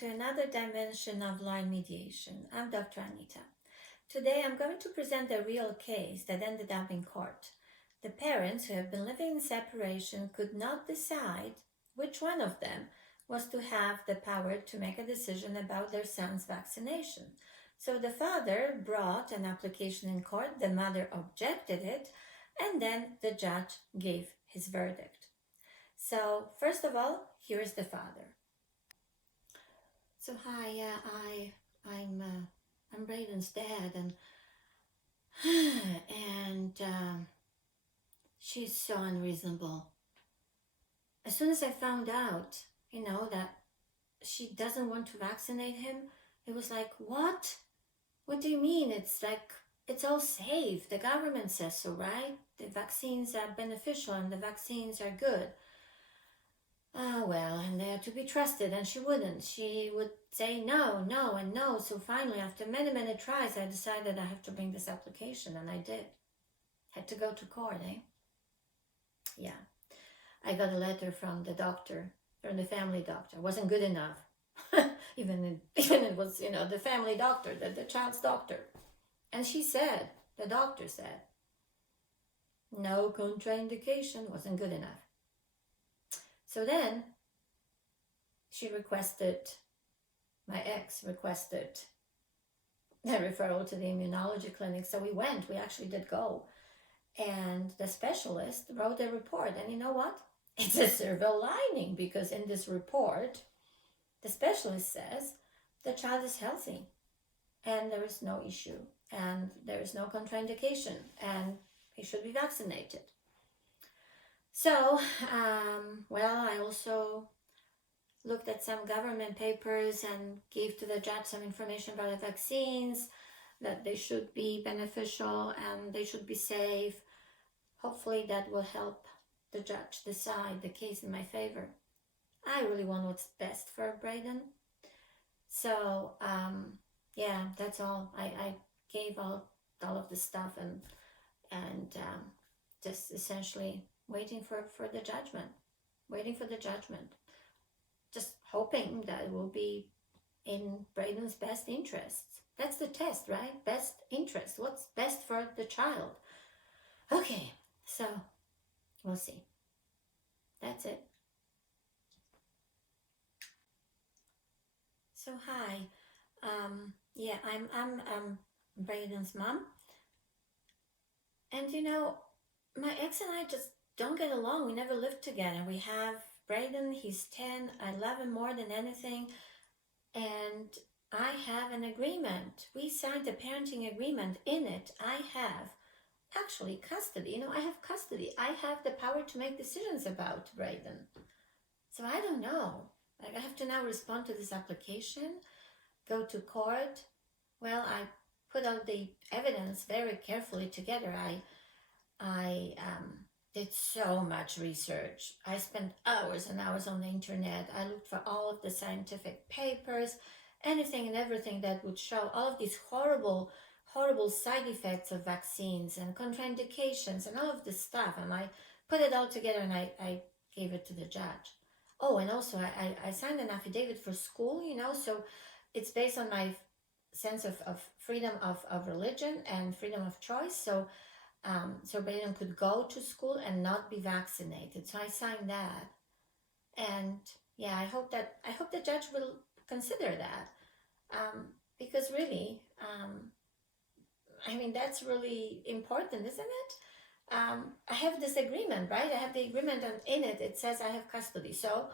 to another dimension of line mediation. I'm Dr. Anita. Today I'm going to present a real case that ended up in court. The parents who have been living in separation could not decide which one of them was to have the power to make a decision about their son's vaccination. So the father brought an application in court, the mother objected it, and then the judge gave his verdict. So, first of all, here's the father. So hi, I'm Braden's dad, and and she's so unreasonable. As soon as I found out, that she doesn't want to vaccinate him, it was like, what? What do you mean? It's like it's all safe. The government says so, right? The vaccines are beneficial and the vaccines are good. Well, and they are to be trusted, and she wouldn't. She would say no, no, and no. So finally, after many, many tries, I decided I have to bring this application, and I did. Had to go to court, eh? Yeah. I got a letter from the doctor, from the family doctor. Wasn't good enough. even it was, the family doctor, the child's doctor. And she said, the doctor said, no contraindication, wasn't good enough. So then my ex requested a referral to the immunology clinic. So we actually did go. And the specialist wrote a report. And you know what? It's a silver lining, because in this report, the specialist says the child is healthy and there is no issue and there is no contraindication and he should be vaccinated. So, I also looked at some government papers and gave to the judge some information about the vaccines, that they should be beneficial and they should be safe. Hopefully that will help the judge decide the case in my favor. I really want what's best for Braden. So, that's all. I gave all of the stuff and just essentially waiting for the judgment, just hoping that it will be in Braden's best interests. That's the test, right? Best interest. What's best for the child? Okay, so we'll see. That's it. So hi, I'm Braden's mom, and my ex and I just don't get along. We never lived together. We have Braden, he's 10, I love him more than anything, and I have an agreement. We signed a parenting agreement. In it, I have actually custody. I have custody. I have the power to make decisions about Braden. So I don't know. I have to now respond to this application, go to court. Well, I put all the evidence very carefully together. I did so much research. I spent hours and hours on the internet. I looked for all of the scientific papers, anything and everything that would show all of these horrible side effects of vaccines and contraindications and all of this stuff. And I put it all together and I gave it to the judge. Oh, and also I signed an affidavit for school, so it's based on my sense of freedom of religion and freedom of choice. So Braden could go to school and not be vaccinated. So I signed that. And yeah, I hope the judge will consider that. Because really, that's really important, isn't it? I have this agreement, right? I have the agreement, and in it says I have custody. So,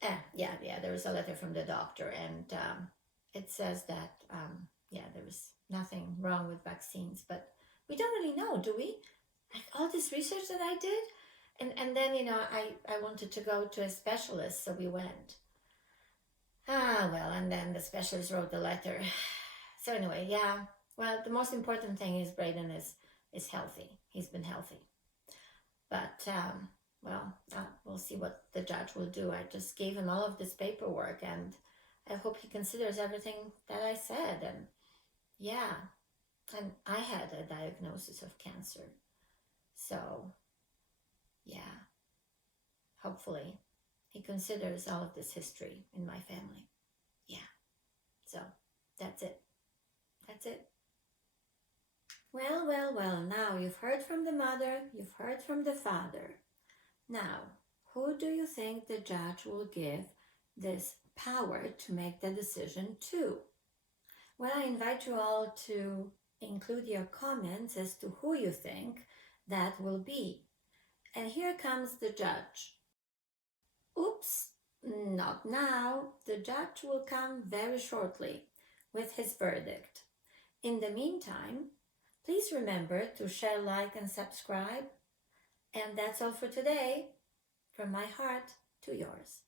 there is a letter from the doctor, and it says that, there is nothing wrong with vaccines, but we don't really know, do we? Like all this research that I did, and then, I wanted to go to a specialist, so we went. And then the specialist wrote the letter. So anyway, the most important thing is Braden is healthy. He's been healthy. But, we'll see what the judge will do. I just gave him all of this paperwork, and I hope he considers everything that I said. And and I had a diagnosis of cancer. So, hopefully he considers all of this history in my family. So that's it. That's it. Well, well, well, now you've heard from the mother, you've heard from the father. Now, who do you think the judge will give this power to make the decision to? Well, I invite you all to include your comments as to who you think that will be. And here comes the judge. Oops, not now. The judge will come very shortly with his verdict. In the meantime, please remember to share, like, and subscribe. And that's all for today. From my heart to yours.